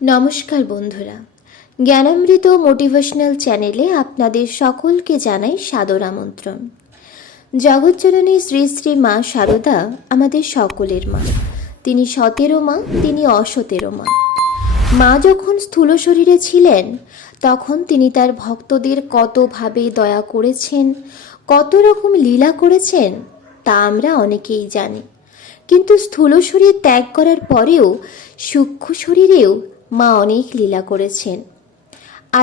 নমস্কার বন্ধুরা, জ্ঞানামৃত মোটিভেশনাল চ্যানেলে আপনাদের সকলকে জানাই সাদর আমন্ত্রণ। জগৎজননী শ্রী শ্রী মা শারদা আমাদের সকলের মা। তিনি সতেরো মা, তিনি অসতেরো মা। মা যখন স্থূল শরীরে ছিলেন তখন তিনি তার ভক্তদের কতভাবে দয়া করেছেন, কত রকম লীলা করেছেন তা আমরা অনেকেই জানি। কিন্তু স্থূল শরীর ত্যাগ করার পরেও সূক্ষ্ম শরীরেও মা অনেক লীলা করেছেন।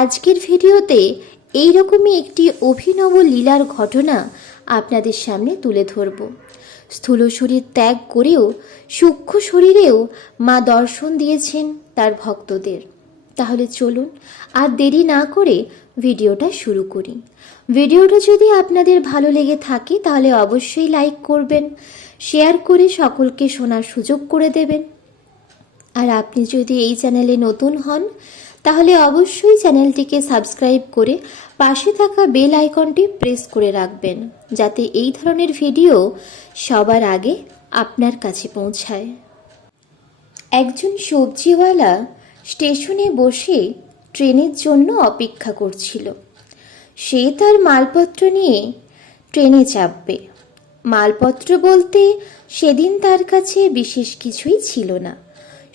আজকের ভিডিওতে এইরকমই একটি অভিনব লীলার ঘটনা আপনাদের সামনে তুলে ধরব। স্থূল শরীর ত্যাগ করেও সূক্ষ্ম শরীরেও মা দর্শন দিয়েছেন তার ভক্তদের। তাহলে চলুন আর দেরি না করে ভিডিওটা শুরু করি। ভিডিওটা যদি আপনাদের ভালো লেগে থাকে তাহলে অবশ্যই লাইক করবেন, শেয়ার করে সকলকে শোনার সুযোগ করে দেবেন। আর আপনি যদি এই চ্যানেলে নতুন হন তাহলে অবশ্যই চ্যানেলটিকে সাবস্ক্রাইব করে পাশে থাকা বেল আইকনটি প্রেস করে রাখবেন, যাতে এই ধরনের ভিডিও সবার আগে আপনার কাছে পৌঁছায়। একজন সবজিওয়ালা স্টেশনে বসে ট্রেনের জন্য অপেক্ষা করছিল। সে তার মালপত্র নিয়ে ট্রেনে চাপবে। মালপত্র বলতে সেদিন তার কাছে বিশেষ কিছুই ছিল না,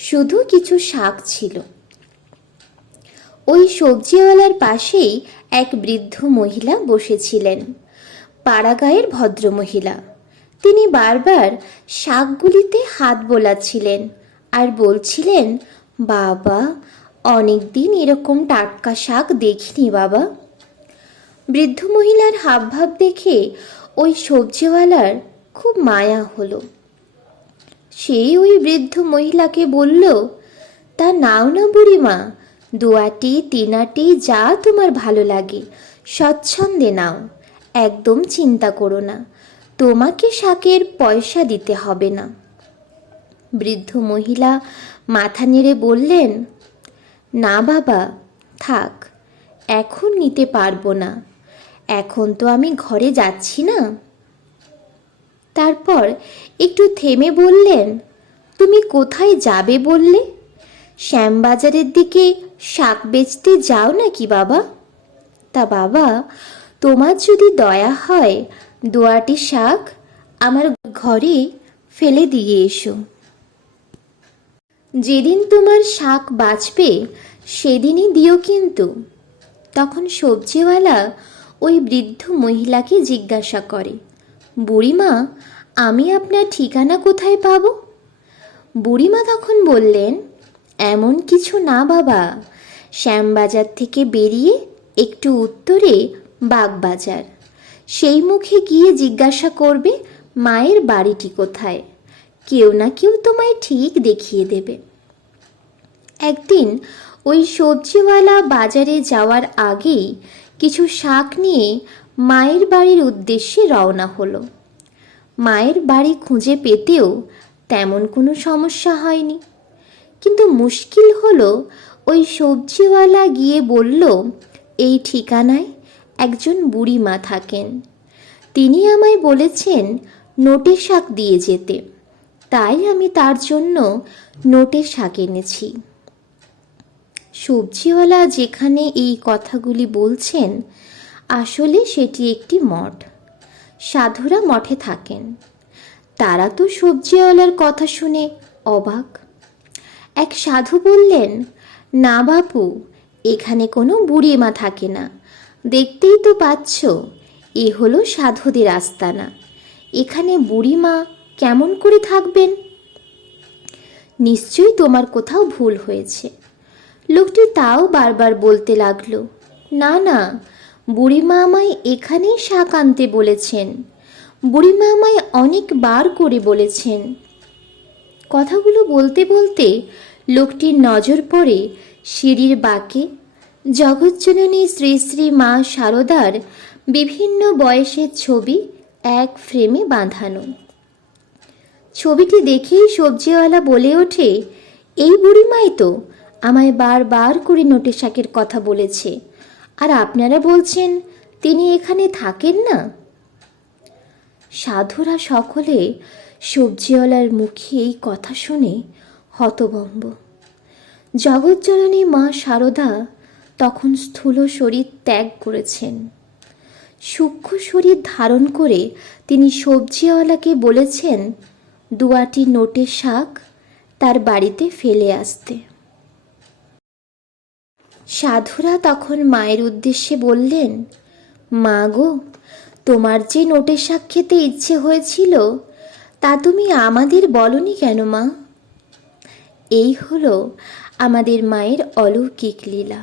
শুধু কিছু শাক ছিল। ওই সবজিওয়ালার পাশেই এক বৃদ্ধ মহিলা বসেছিলেন, পাড়াগাঁয়ের ভদ্রমহিলা। তিনি বারবার শাকগুলিতে হাত বোলাচ্ছিলেন আর বলছিলেন, বাবা, অনেক দিন এরকম টাটকা শাক দেখিনি বাবা। বৃদ্ধ মহিলার হাবভাব দেখে ওই সবজিওয়ালার খুব মায়া হলো। সেই ওই বৃদ্ধ মহিলাকে বলল, তা নাও না বুড়িমা, দুয়াটি তিনাটি যা তোমার ভালো লাগে স্বচ্ছন্দে নাও, একদম চিন্তা করো না, তোমাকে শাকের পয়সা দিতে হবে না। বৃদ্ধ মহিলা মাথা নেড়ে বললেন, না বাবা, থাক, এখন নিতে পারবো না, এখন তো আমি ঘরে যাচ্ছি না। তারপর একটু থেমে বললেন, তুমি কোথায় যাবে বললে? শ্যামবাজারের দিকে শাক বেচতে যাও নাকি বাবা? তা বাবা, তোমার যদি দয়া হয় দুয়াটি শাক আমার ঘরে ফেলে দিয়ে এসো। যেদিন তোমার শাক বাঁচবে সেদিনই দিও কিন্তু। তখন সবজিওয়ালা ওই বৃদ্ধ মহিলাকে জিজ্ঞাসা করে, বুড়িমা, আমি আপনার ঠিকানা কোথায় পাব? বুড়িমা তখন বললেন, এমন কিছু না বাবা, শ্যামবাজার থেকে বেরিয়ে একটু উত্তরে বাগবাজার, সেই মুখে গিয়ে জিজ্ঞাসা করবে মায়ের বাড়িটি কোথায়, কেউ না কেউ তোমায় ঠিক দেখিয়ে দেবে। একদিন ওই সবজিওয়ালা বাজারে যাওয়ার আগেই কিছু শাক নিয়ে মায়ের বাড়ির উদ্দেশ্যে রওনা হলো। মায়ের বাড়ি খুঁজে পেতেও তেমন কোনো সমস্যা হয়নি, কিন্তু মুশকিল হলো ওই সবজিওয়ালা গিয়ে বলল, এই ঠিকানায় একজন বুড়িমা থাকেন, তিনি আমায় বলেছেন নোটে শাক দিয়ে যেতে, তাই আমি তার জন্য নোটে শাক এনেছি। সবজিওয়ালা যেখানে এই কথাগুলি বলছেন আসলে সেটি একটি মঠ। সাধুরা মঠে থাকেন। তারা তো সবজিওয়ালার কথা শুনে অবাক। এক সাধু বললেন, না বাপু, এখানে কোনো বুড়িমা থাকে না, দেখতেই তো পাচ্ছ এ হলো সাধুদের আস্তানা, এখানে বুড়িমা কেমন করে থাকবেন? নিশ্চয়ই তোমার কোথাও ভুল হয়েছে। লোকটি তাও বারবার বলতে লাগলো, না না, বুড়িমা আমায় এখানেই শাক আনতে বলেছেন, বুড়িমা আমায় অনেকবার করে বলেছেন। কথাগুলো বলতে বলতে লোকটির নজর পড়ে সিঁড়ির বাঁকে জগৎজননী শ্রী শ্রী মা শারদার বিভিন্ন বয়সের ছবি এক ফ্রেমে বাঁধানো। ছবিটি দেখেই সবজিওয়ালা বলে ওঠে, এই বুড়িমাই তো আমায় বারবার করে নোটে শাকের কথা বলেছে, আর আপনারা বলছেন তিনি এখানে থাকেন না। সাধুরা সকলে সবজিওয়ালার মুখে এই কথা শুনে হতভম্ব। জগৎজননী মা শারদা তখন স্থূল শরীর ত্যাগ করেছেন। সূক্ষ্ম শরীর ধারণ করে তিনি সবজিওয়ালাকে বলেছেন 2 নোটের শাক তার বাড়িতে ফেলে আসতে। সাধুরা তখন মায়ের উদ্দেশ্যে বললেন, মা গো, তোমার যে নোটের শাক খেতে ইচ্ছে হয়েছিল তা তুমি আমাদের বলনি কেন মা? এই হলো আমাদের মায়ের অলৌকিক লীলা।